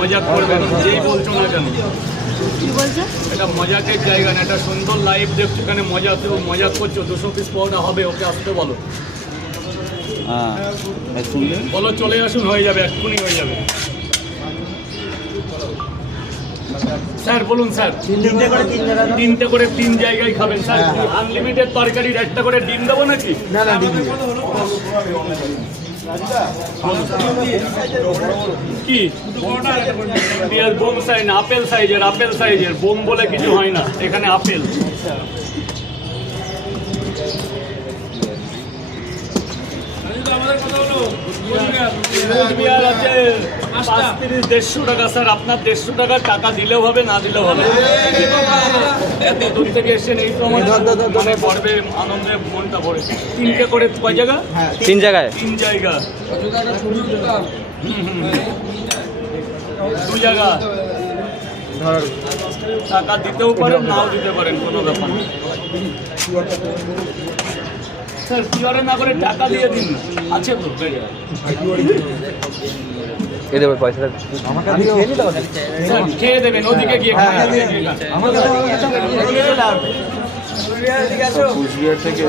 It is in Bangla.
মজা করবেন, যেই বলছো না কেন। কি বলছো? এটা মজাকের জায়গা না, এটা সুন্দর লাইভ দেখছো, এখানে মজা করছো। 200 পিস পাওয়াটা হবে, ওকে আসতে বলো। বলো চলে আসুন, হয়ে যাবে, এক্ষুনি হয়ে যাবে। স্যার বলুন স্যার। 3টে করে 3 জায়গায় খাবেন স্যার। আনলিমিটেড তরকারির 1টা করে ডিম দেবো নাকি? না না ডিম কি ইন্ডিয়ার বোম সাইজ, আপেল সাইজের বোম বলে কিছু হয় না এখানে, আপেল। কুচবিহার আছে 150 টাকা স্যার। আপনার 150 টাকা দিলেও হবে, না দিলেও হবে। এত দূর থেকে এসেছেন, এই তো আমার মানে পড়বে আনন্দে মনটা ভরে। 3টে করে কয় জায়গা? 3 জায়গায় 3 জায়গা। 2 জায়গা। টাকা দিতেও পারেন, নাও দিতে পারেন, কোনো ব্যাপার না স্যার। কিওরে না করে টাকা দিয়ে দিন না, আছে তো এ দেবে পয়সাটা স্যার। খেয়ে দেবেন, ওদিকে গিয়ে কুচবিহার থেকে